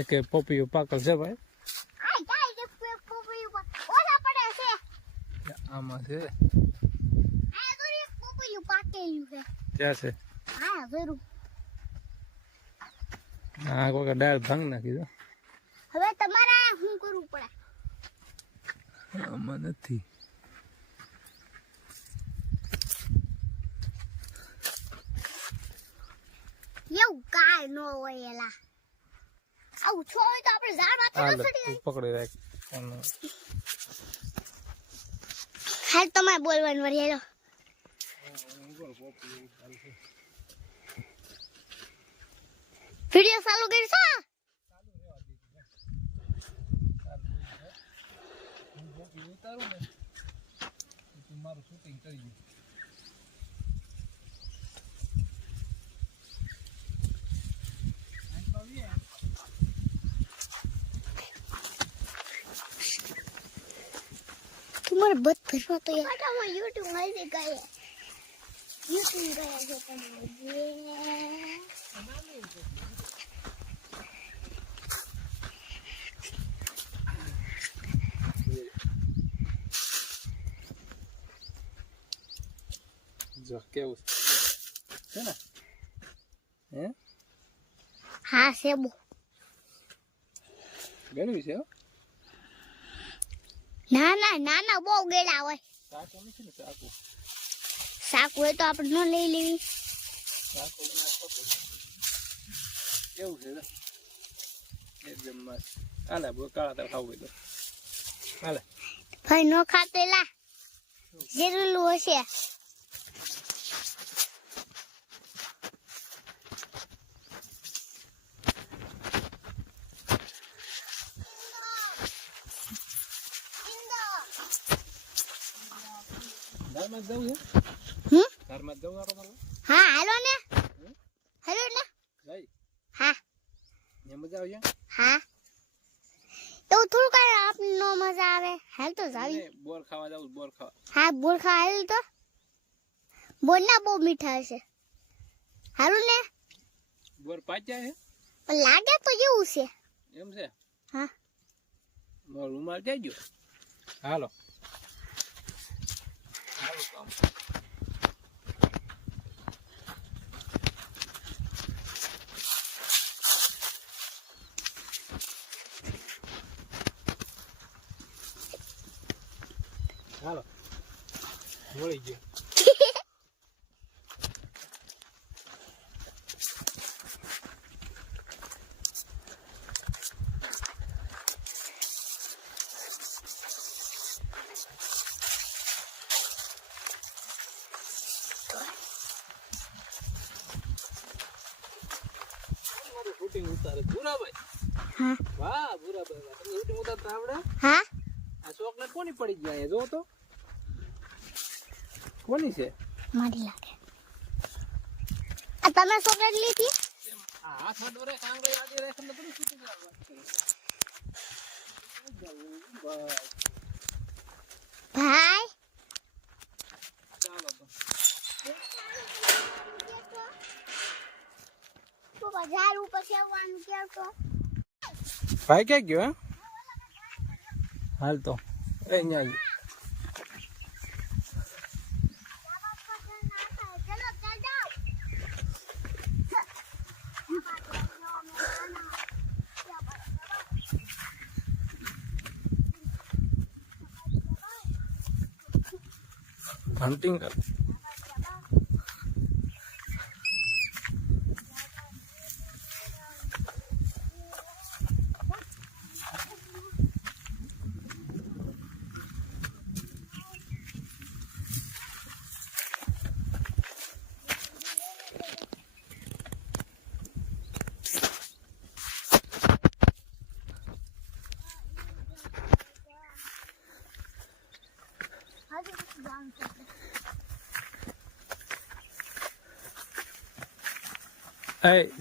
એક પોપીયું પાકલ છે ભાઈ. આમાં છે ક્યાં છે? હા કોઈ ડાળ ભાંગ નાખી દો. હવે તમારે શું કરવું પડે? આમાં નથી. એવું કાંઈ ન હોય એલા. આવું છોય તો આપણે ઝાડ માથે ન ચડી પકડી રાખ. હાલ તમારે બોલવાનું વળી હેલો. વિડિયો ચાલુ કરી છો? મારું શૂટિંગ કરી દઉં. तुम्हारे बत फरवा तो यार हमारा YouTube में से गए YouTube गया जो જો કેવું છે ને? હે हाँ सेबो ગણ્યું છે? ना ना ना ना बो गेला होय સાકુ નથી ને સાકુ. साकू है तो આપણે ન લઈ લેવી. સાકુ નાખો તો કેવું છે? એકદમ મસ્ત. આલા બો કાળા તાર ખાવું હોય તો હાલે ભાઈ નો ખાતેલા જરૂર હશે. ઘરમાં જવું છે? ઘરમાં જવું આપણે? હા હાલો ને. હાલો ને. જઈ હા ને મજા આવશે? હા તો થોડું કઈ આપને નો મજા આવે. હાલ તો જાવી. બોર ખાવા જાવું. બોર ખાવા. હા બોર ખા હાલ તો. બોર ના બહુ મીઠા હશે. હાલો ને. બોર પાચ્યા છે? પણ લાગે તો જેવું છે. એમ છે? હા મારો રૂમાલ જઈ ગયો. હાલો હાલો કામ. હાલો મળી ગયો. શૂટિંગ ઉતારે ભૂરાભાઈ. હા વાહ ભૂરાભાઈ, તમને શૂટિંગ ઉતારતા આવડે? હા આ ચોકલેટ કોની પડી ગઈ અહીંયા? જો તો કોની છે? મારી લાગે. આ તમે ચોકલેટ લીધી? આ હાથ દોરે કાંગ રે આજે રે તમને બધું શૂટિંગ કરવા ભાઈ ચાલો તો બજાર ઉપર સેવાનું કેવ તો ભાઈ ક્યાં ગયો? હાલ તો અહીંયા हंटिंग कर.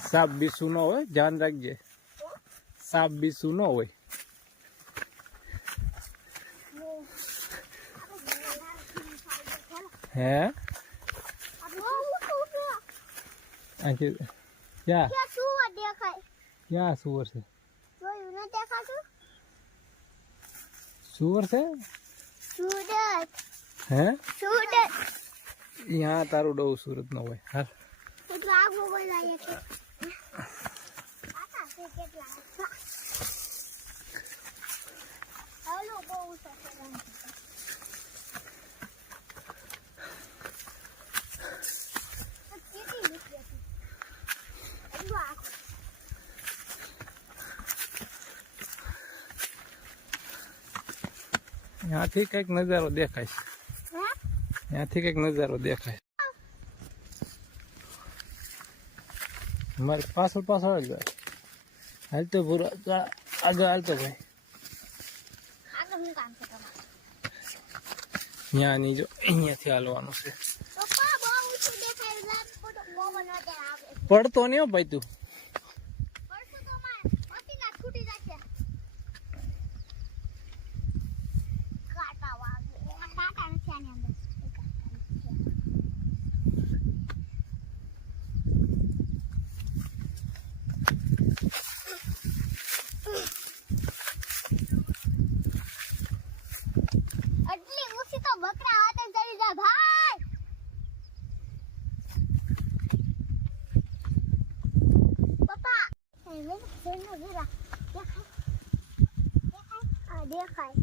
साप बीसू न हो, ध्यान रखिए साप बीसू न हो. है અહીંથી ક્યાં ત્યાં સુવર દેખાય ક્યાં સુવર છે જોયું ન દેખાતું સુવર છે સુરત હે સુરત यहाँ तारू डो सूरत न होय हाल એટલે આ મોબાઈલ આયા છે આતા છે કેટલા હાલો બહુ સફર કેટલી લીધી હતી વાહ यहाँ थी कईक नजारो देखाय હે यहाँ थी कईक नजारो देखाय हमारे पास ज हाल तो पूरा आगे हाल तो भाई આગળ હું કામ છે તમારે यहाँ नहीं जो अहिया थी हालवानो से પપ્પા બહુ ઊંચું દેખાય લાગ ફોટો પવન અત્યારે આવે पड़तो नहीं हो भाई तू પડશું તો માં મશીન છૂટી જશે કાંટા વાગે કાંટા નથી આની અંદર આટલી ઊંચી તો બકરા હાથે ચડી જાય ભાઈ પપ્પા એ વે જોઈને વેરા દેખાય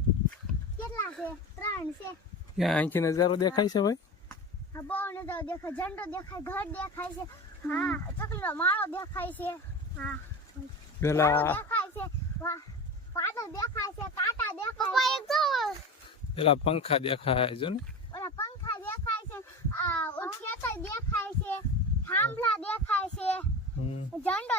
કેટલા છે 3 છે यहाँ અહીંથી नजारो देखाय છે भाई હા બહુ નજારો દેખાય ઝંડો દેખાય ઘર દેખાય છે હા ચકલીનો માળો દેખાય છે હા પેલા દેખાય છે વાહ વાદળ દેખાય છે કાંટા દેખાય છે પપ્પા એક પેલા પંખા દેખાય જો ને ઓલા પંખા દેખાય છે આ ખેતર દેખાય છે થાંભલા દેખાય છે ઝંડો